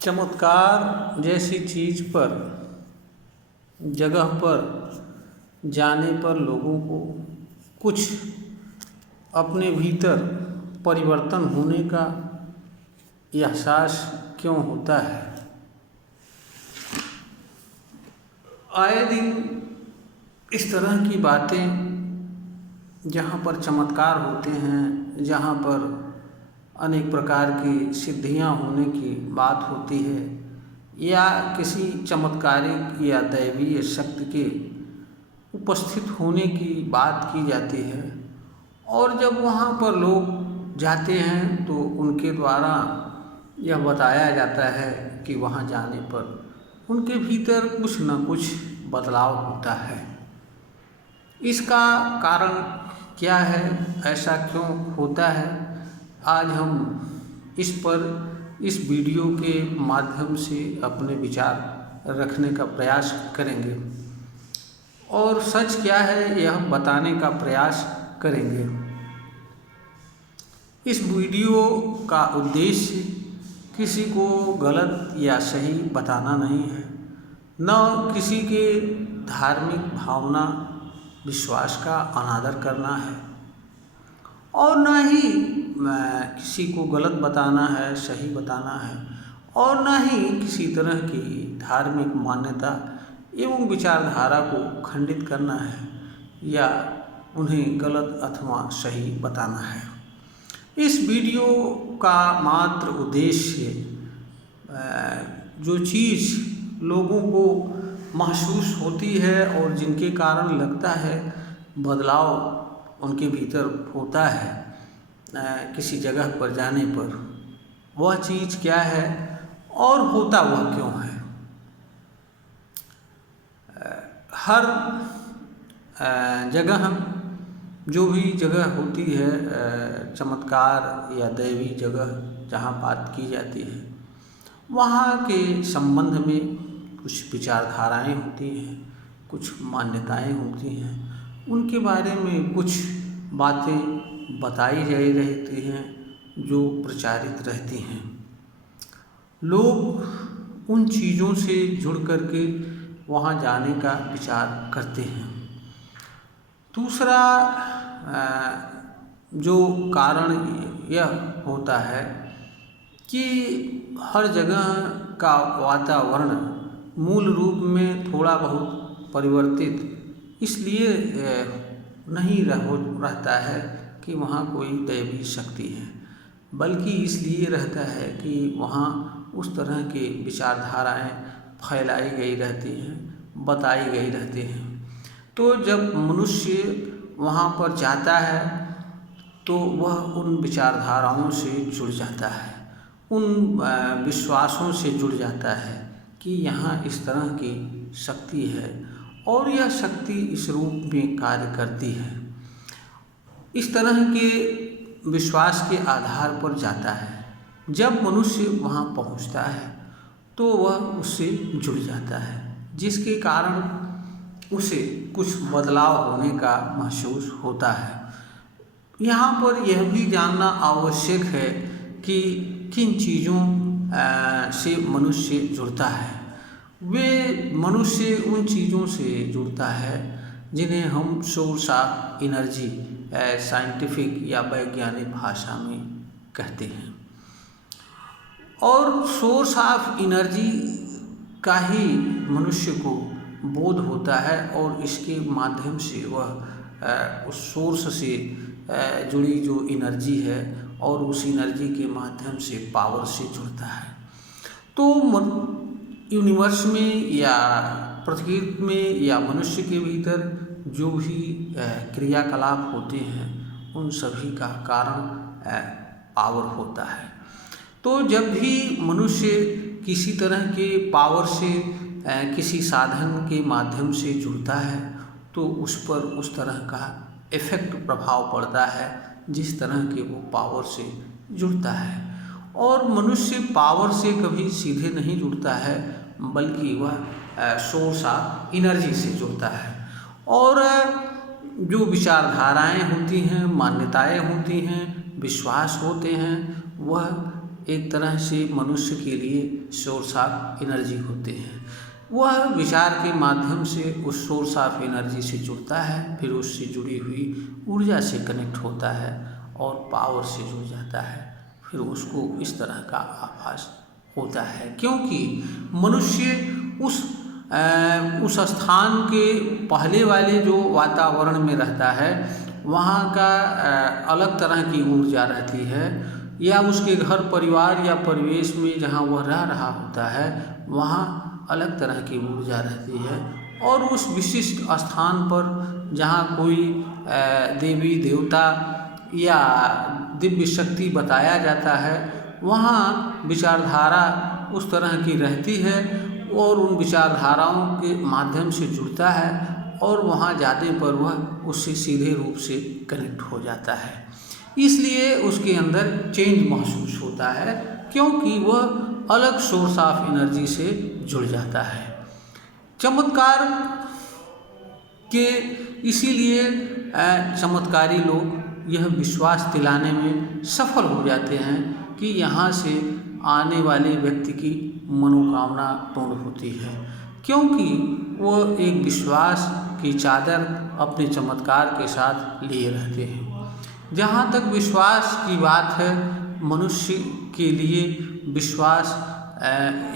चमत्कार जैसी चीज़ पर जगह पर जाने पर लोगों को कुछ अपने भीतर परिवर्तन होने का एहसास क्यों होता है। आए दिन इस तरह की बातें जहाँ पर चमत्कार होते हैं, जहाँ पर अनेक प्रकार की सिद्धियाँ होने की बात होती है या किसी चमत्कारिक या दैवीय शक्ति के उपस्थित होने की बात की जाती है, और जब वहाँ पर लोग जाते हैं तो उनके द्वारा यह बताया जाता है कि वहाँ जाने पर उनके भीतर कुछ न कुछ बदलाव होता है। इसका कारण क्या है, ऐसा क्यों होता है, आज हम इस पर इस वीडियो के माध्यम से अपने विचार रखने का प्रयास करेंगे और सच क्या है यह बताने का प्रयास करेंगे। इस वीडियो का उद्देश्य किसी को गलत या सही बताना नहीं है, न किसी के धार्मिक भावना विश्वास का अनादर करना है और न ही किसी को गलत बताना है, सही बताना है, और न ही किसी तरह की धार्मिक मान्यता एवं विचारधारा को खंडित करना है या उन्हें गलत अथवा सही बताना है। इस वीडियो का मात्र उद्देश्य जो चीज़ लोगों को महसूस होती है और जिनके कारण लगता है बदलाव उनके भीतर होता है किसी जगह पर जाने पर, वह चीज़ क्या है और होता वह क्यों है। हर जगह जो भी जगह होती है चमत्कार या दैवी जगह जहाँ बात की जाती है, वहाँ के संबंध में कुछ विचारधाराएं होती हैं, कुछ मान्यताएं होती हैं, उनके बारे में कुछ बातें बताई जाई रहती हैं जो प्रचारित रहती हैं। लोग उन चीज़ों से जुड़ कर के वहाँ जाने का विचार करते हैं। दूसरा जो कारण यह होता है कि हर जगह का वातावरण मूल रूप में थोड़ा बहुत परिवर्तित इसलिए नहीं रहता है कि वहाँ कोई दैवी शक्ति है, बल्कि इसलिए रहता है कि वहाँ उस तरह के विचारधाराएं फैलाई गई रहती हैं, बताई गई रहती हैं। तो जब मनुष्य वहाँ पर जाता है तो वह उन विचारधाराओं से जुड़ जाता है, उन विश्वासों से जुड़ जाता है कि यहाँ इस तरह की शक्ति है और यह शक्ति इस रूप में कार्य करती है। इस तरह के विश्वास के आधार पर जाता है। जब मनुष्य वहाँ पहुँचता है तो वह उससे जुड़ जाता है, जिसके कारण उसे कुछ बदलाव होने का महसूस होता है। यहाँ पर यह भी जानना आवश्यक है कि किन चीज़ों से मनुष्य जुड़ता है। वे मनुष्य उन चीज़ों से जुड़ता है जिन्हें हम सोर्स ऑफ एनर्जी साइंटिफिक या वैज्ञानिक भाषा में कहते हैं, और सोर्स ऑफ एनर्जी का ही मनुष्य को बोध होता है और इसके माध्यम से वह उस सोर्स से जुड़ी जो एनर्जी है और उस एनर्जी के माध्यम से पावर से जुड़ता है। तो यूनिवर्स में या पृथ्वी में या मनुष्य के भीतर जो भी क्रियाकलाप होते हैं उन सभी का कारण पावर होता है। तो जब भी मनुष्य किसी तरह के पावर से किसी साधन के माध्यम से जुड़ता है तो उस पर उस तरह का इफ़ेक्ट प्रभाव पड़ता है जिस तरह के वो पावर से जुड़ता है। और मनुष्य पावर से कभी सीधे नहीं जुड़ता है, बल्कि वह सोर्स ऑफ एनर्जी से जुड़ता है। और जो विचारधाराएं होती हैं, मान्यताएं होती हैं, विश्वास होते हैं, वह एक तरह से मनुष्य के लिए सोर्स ऑफ एनर्जी होते हैं। वह विचार के माध्यम से उस सोर्स ऑफ एनर्जी से जुड़ता है, फिर उससे जुड़ी हुई ऊर्जा से कनेक्ट होता है और पावर से जुड़ जाता है, फिर उसको इस तरह का आभास होता है। क्योंकि मनुष्य उस स्थान के पहले वाले जो वातावरण में रहता है वहाँ का अलग तरह की ऊर्जा रहती है, या उसके घर परिवार या परिवेश में जहाँ वह रह रहा होता है वहाँ अलग तरह की ऊर्जा रहती है। और उस विशिष्ट स्थान पर जहाँ कोई देवी देवता या दिव्य शक्ति बताया जाता है वहाँ विचारधारा उस तरह की रहती है और उन विचारधाराओं के माध्यम से जुड़ता है और वहाँ जाने पर वह उससे सीधे रूप से कनेक्ट हो जाता है। इसलिए उसके अंदर चेंज महसूस होता है, क्योंकि वह अलग सोर्स ऑफ एनर्जी से जुड़ जाता है। चमत्कार के इसीलिए चमत्कारी लोग यह विश्वास दिलाने में सफल हो जाते हैं कि यहाँ से आने वाले व्यक्ति की मनोकामना पूर्ण होती है, क्योंकि वह एक विश्वास की चादर अपने चमत्कार के साथ लिए रहते हैं। जहाँ तक विश्वास की बात है, मनुष्य के लिए विश्वास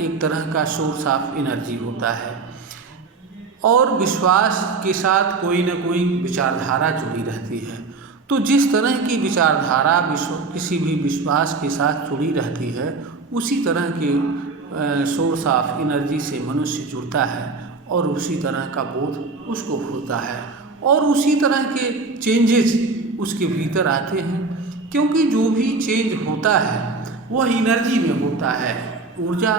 एक तरह का सोर्स ऑफ एनर्जी होता है और विश्वास के साथ कोई न कोई विचारधारा जुड़ी रहती है। तो जिस तरह की विचारधारा किसी भी विश्वास के साथ जुड़ी रहती है, उसी तरह के सोर्स ऑफ एनर्जी से मनुष्य जुड़ता है और उसी तरह का बोध उसको होता है और उसी तरह के चेंजेस उसके भीतर आते हैं। क्योंकि जो भी चेंज होता है वह एनर्जी में होता है। ऊर्जा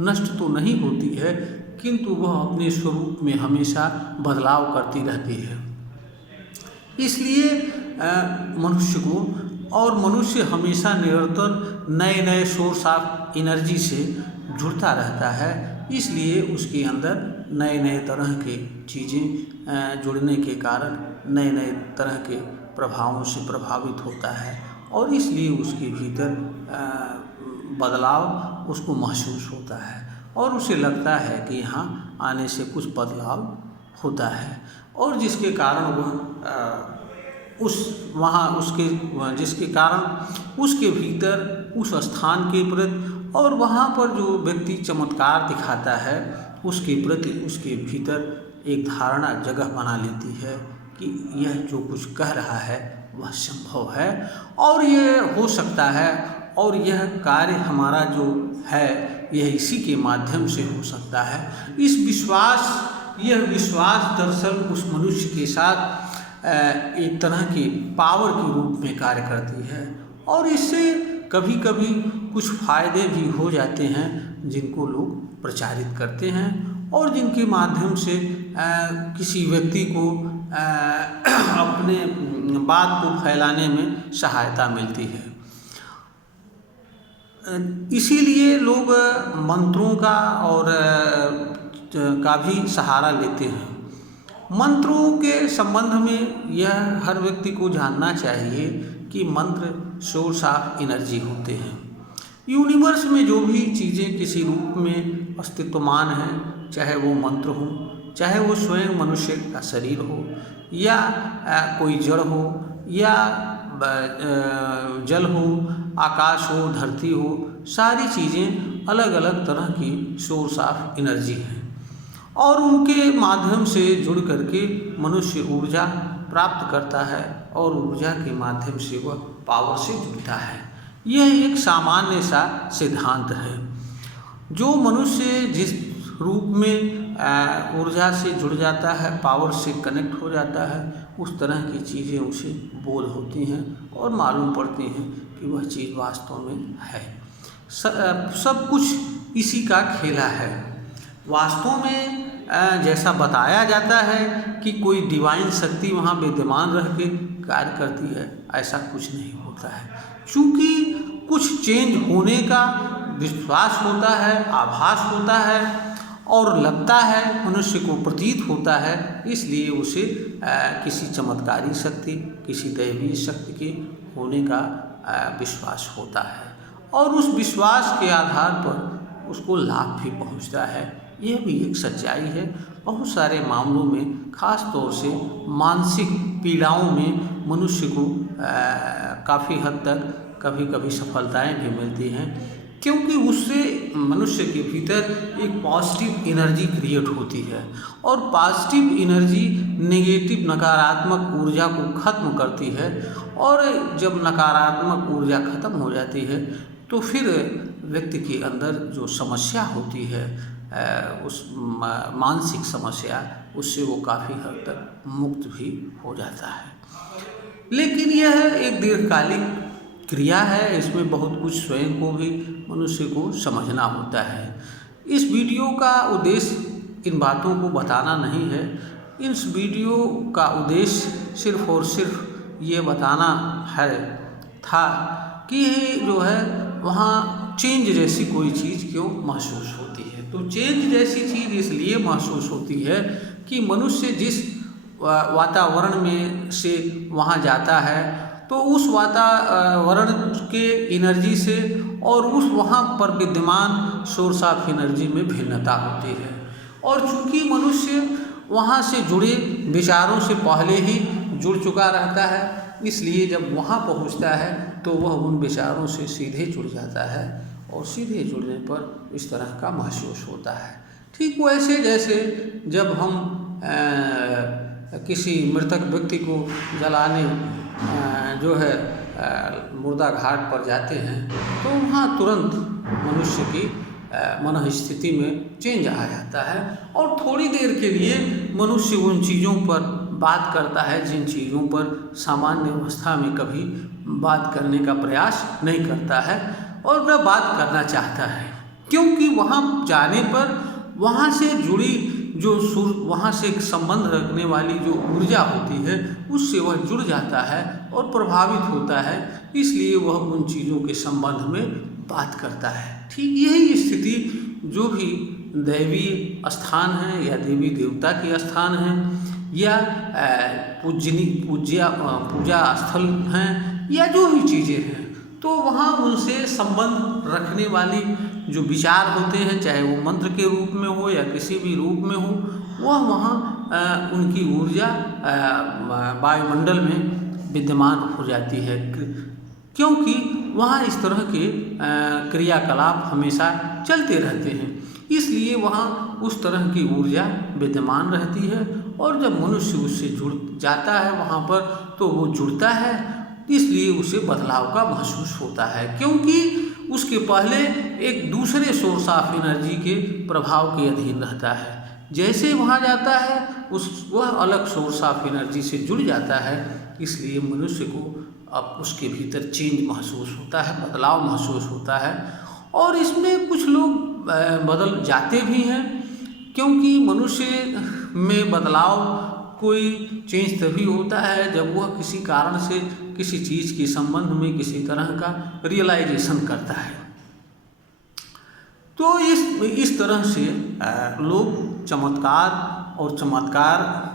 नष्ट तो नहीं होती है, किंतु वह अपने स्वरूप में हमेशा बदलाव करती रहती है। इसलिए मनुष्य हमेशा निरंतर नए नए सोर्स ऑफ एनर्जी से जुड़ता रहता है। इसलिए उसके अंदर नए नए तरह के चीज़ें जुड़ने के कारण नए नए तरह के प्रभावों से प्रभावित होता है और इसलिए उसके भीतर बदलाव उसको महसूस होता है और उसे लगता है कि यहाँ आने से कुछ बदलाव होता है और जिसके कारण जिसके कारण उसके भीतर उस स्थान के प्रति और वहाँ पर जो व्यक्ति चमत्कार दिखाता है उसके प्रति उसके भीतर एक धारणा जगह बना लेती है कि यह जो कुछ कह रहा है वह संभव है और यह हो सकता है और यह कार्य हमारा जो है यह इसी के माध्यम से हो सकता है। यह विश्वास दरअसल उस मनुष्य के साथ एक तरह की पावर के रूप में कार्य करती है और इससे कभी कभी कुछ फायदे भी हो जाते हैं जिनको लोग प्रचारित करते हैं और जिनके माध्यम से किसी व्यक्ति को अपने बात को फैलाने में सहायता मिलती है। इसीलिए लोग मंत्रों का भी सहारा लेते हैं। मंत्रों के संबंध में यह हर व्यक्ति को जानना चाहिए कि मंत्र सोर्स ऑफ एनर्जी होते हैं। यूनिवर्स में जो भी चीज़ें किसी रूप में अस्तित्वमान हैं, चाहे वो मंत्र हो, चाहे वो स्वयं मनुष्य का शरीर हो या कोई जड़ हो या जल हो, आकाश हो, धरती हो, सारी चीज़ें अलग अलग तरह की सोर्स ऑफ एनर्जी हैं और उनके माध्यम से जुड़ करके मनुष्य ऊर्जा प्राप्त करता है और ऊर्जा के माध्यम से वह पावर से जुड़ता है। यह एक सामान्य सा सिद्धांत है। जो मनुष्य जिस रूप में ऊर्जा से जुड़ जाता है, पावर से कनेक्ट हो जाता है, उस तरह की चीज़ें उसे बोध होती हैं और मालूम पड़ती हैं कि वह चीज़ वास्तव में है। सब कुछ इसी का खेला है। वास्तव में जैसा बताया जाता है कि कोई डिवाइन शक्ति वहाँ विद्यमान रह के कार्य करती है, ऐसा कुछ नहीं होता है। चूँकि कुछ चेंज होने का विश्वास होता है, आभास होता है और लगता है, मनुष्य को प्रतीत होता है, इसलिए उसे किसी चमत्कारी शक्ति, किसी दैवीय शक्ति के होने का विश्वास होता है और उस विश्वास के आधार पर उसको लाभ भी पहुंचता है। यह भी एक सच्चाई है। बहुत सारे मामलों में, खास तौर से मानसिक पीड़ाओं में मनुष्य को काफ़ी हद तक कभी कभी सफलताएं भी मिलती हैं, क्योंकि उससे मनुष्य के भीतर एक पॉजिटिव एनर्जी क्रिएट होती है। और पॉजिटिव एनर्जी नेगेटिव नकारात्मक ऊर्जा को खत्म करती है। और जब नकारात्मक ऊर्जा खत्म हो जाती है तो फिर व्यक्ति के अंदर जो समस्या होती है, उस मानसिक समस्या, उससे वो काफ़ी हद तक मुक्त भी हो जाता है। लेकिन यह एक दीर्घकालिक क्रिया है। इसमें बहुत कुछ स्वयं को भी मनुष्य को समझना होता है। इस वीडियो का उद्देश्य इन बातों को बताना नहीं है। इस वीडियो का उद्देश्य सिर्फ और सिर्फ ये बताना था कि जो है वहाँ चेंज जैसी कोई चीज़ क्यों महसूस होती है। तो चेंज जैसी चीज़ इसलिए महसूस होती है कि मनुष्य जिस वातावरण में से वहाँ जाता है, तो उस वातावरण के एनर्जी से और उस वहाँ पर विद्यमान सोर्स ऑफ एनर्जी में भिन्नता होती है। और चूँकि मनुष्य वहाँ से जुड़े विचारों से पहले ही जुड़ चुका रहता है, इसलिए जब वहाँ पहुँचता है तो वह उन विचारों से सीधे जुड़ जाता है। और सीधे जुड़ने पर इस तरह का महसूस होता है। ठीक वैसे जैसे जब हम किसी मृतक व्यक्ति को जलाने जो है मुर्दा घाट पर जाते हैं, तो वहाँ तुरंत मनुष्य की मन स्थिति में चेंज आ जाता है। और थोड़ी देर के लिए मनुष्य उन चीज़ों पर बात करता है जिन चीज़ों पर सामान्य अवस्था में कभी बात करने का प्रयास नहीं करता है और न बात करना चाहता है, क्योंकि वहाँ जाने पर वहाँ से जुड़ी जो वहाँ से एक संबंध रखने वाली जो ऊर्जा होती है, उससे वह जुड़ जाता है और प्रभावित होता है। इसलिए वह उन चीज़ों के संबंध में बात करता है। ठीक यही स्थिति जो भी दैवीय स्थान है या देवी देवता के स्थान हैं या पूजा स्थल हैं या जो भी चीज़ें हैं, तो वहाँ उनसे संबंध रखने वाली जो विचार होते हैं, चाहे वो मंत्र के रूप में हो या किसी भी रूप में हो, वह वहाँ उनकी ऊर्जा वायुमंडल में विद्यमान हो जाती है, क्योंकि वहाँ इस तरह के क्रियाकलाप हमेशा चलते रहते हैं। इसलिए वहाँ उस तरह की ऊर्जा विद्यमान रहती है। और जब मनुष्य उससे जुड़ जाता है वहाँ पर, तो वो जुड़ता है, इसलिए उसे बदलाव का महसूस होता है, क्योंकि उसके पहले एक दूसरे सोर्स ऑफ एनर्जी के प्रभाव के अधीन रहता है। जैसे वहाँ जाता है वह अलग सोर्स ऑफ एनर्जी से जुड़ जाता है, इसलिए मनुष्य को अब उसके भीतर चेंज महसूस होता है, बदलाव महसूस होता है। और इसमें कुछ लोग बदल जाते भी हैं, क्योंकि मनुष्य में बदलाव कोई चेंज तभी होता है जब वह किसी कारण से किसी चीज़ के संबंध में किसी तरह का रियलाइजेशन करता है। तो इस तरह से लोग चमत्कार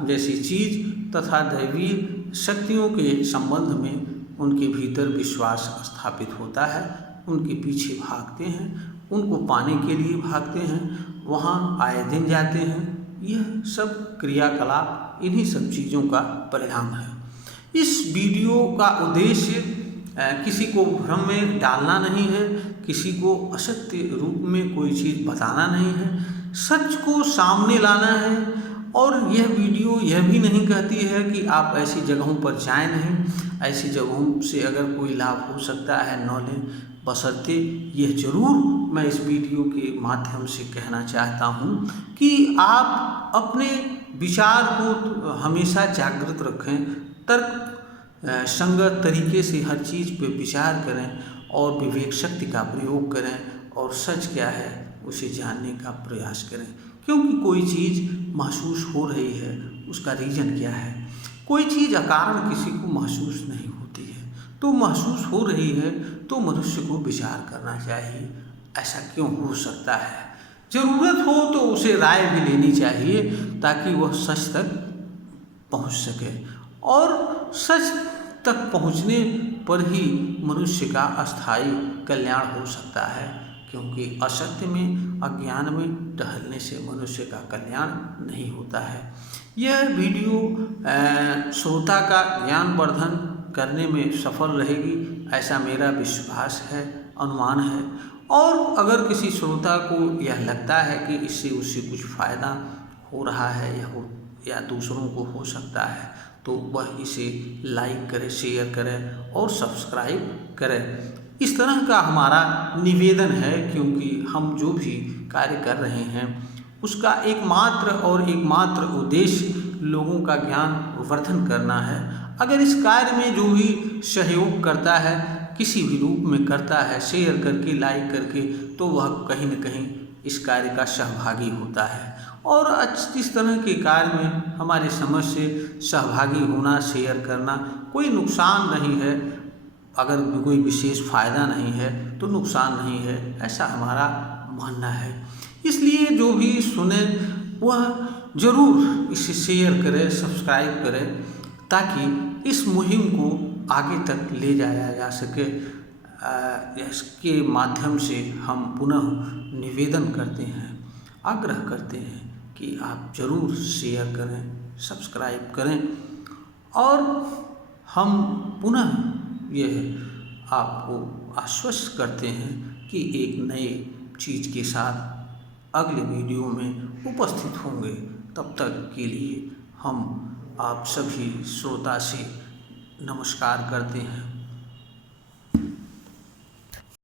जैसी चीज़ तथा दैवीय शक्तियों के संबंध में उनके भीतर विश्वास स्थापित होता है, उनके पीछे भागते हैं, उनको पाने के लिए भागते हैं, वहाँ आए दिन जाते हैं। यह सब क्रियाकलाप इन्हीं सब चीज़ों का परिणाम है। इस वीडियो का उद्देश्य किसी को भ्रम में डालना नहीं है, किसी को असत्य रूप में कोई चीज़ बताना नहीं है, सच को सामने लाना है। और यह वीडियो यह भी नहीं कहती है कि आप ऐसी जगहों पर जाएं नहीं, ऐसी जगहों से अगर कोई लाभ हो सकता है न लें, बशर्ते यह जरूर मैं इस वीडियो के माध्यम से कहना चाहता हूँ कि आप अपने विचार को हमेशा जागृत रखें, तर्क संगत तरीके से हर चीज़ पे विचार करें और विवेक शक्ति का प्रयोग करें और सच क्या है उसे जानने का प्रयास करें। क्योंकि कोई चीज़ महसूस हो रही है, उसका रीज़न क्या है। कोई चीज़ अकारण किसी को महसूस नहीं होती है, तो महसूस हो रही है तो मनुष्य को विचार करना चाहिए, ऐसा क्यों हो सकता है। ज़रूरत हो तो उसे राय भी लेनी चाहिए ताकि वह सच तक पहुंच सके। और सच तक पहुंचने पर ही मनुष्य का अस्थायी कल्याण हो सकता है, क्योंकि असत्य में, अज्ञान में टहलने से मनुष्य का कल्याण नहीं होता है। यह वीडियो श्रोता का ज्ञानवर्धन करने में सफल रहेगी, ऐसा मेरा विश्वास है, अनुमान है। और अगर किसी श्रोता को यह लगता है कि इससे उससे कुछ फ़ायदा हो रहा है या दूसरों को हो सकता है, तो वह इसे लाइक करे, शेयर करे और सब्सक्राइब करे। इस तरह का हमारा निवेदन है, क्योंकि हम जो भी कार्य कर रहे हैं उसका एकमात्र उद्देश्य लोगों का ज्ञान वर्धन करना है। अगर इस कार्य में जो भी सहयोग करता है, किसी भी रूप में करता है, शेयर करके, लाइक करके, तो वह कहीं न कहीं इस कार्य का सहभागी होता है। और इस तरह के कार्य में हमारे समझ से सहभागी होना, शेयर करना कोई नुकसान नहीं है। अगर कोई विशेष फ़ायदा नहीं है तो नुकसान नहीं है, ऐसा हमारा मानना है। इसलिए जो भी सुने वह ज़रूर इसे शेयर करे, सब्सक्राइब करे, ताकि इस मुहिम को आगे तक ले जाया जा सके। इसके माध्यम से हम पुनः निवेदन करते हैं, आग्रह करते हैं कि आप ज़रूर शेयर करें, सब्सक्राइब करें। और हम पुनः यह आपको आश्वस्त करते हैं कि एक नए चीज़ के साथ अगले वीडियो में उपस्थित होंगे। तब तक के लिए हम आप सभी श्रोता से नमस्कार करते हैं।